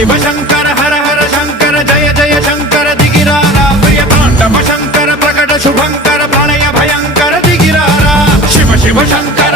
शिव शंकर हर हर शंकर जय जय शंकर दिगिरारा प्रिय तांडव शंकर प्रकट शुभंकर प्रलय भयंकर दिगिरारा शिव शिव शंकर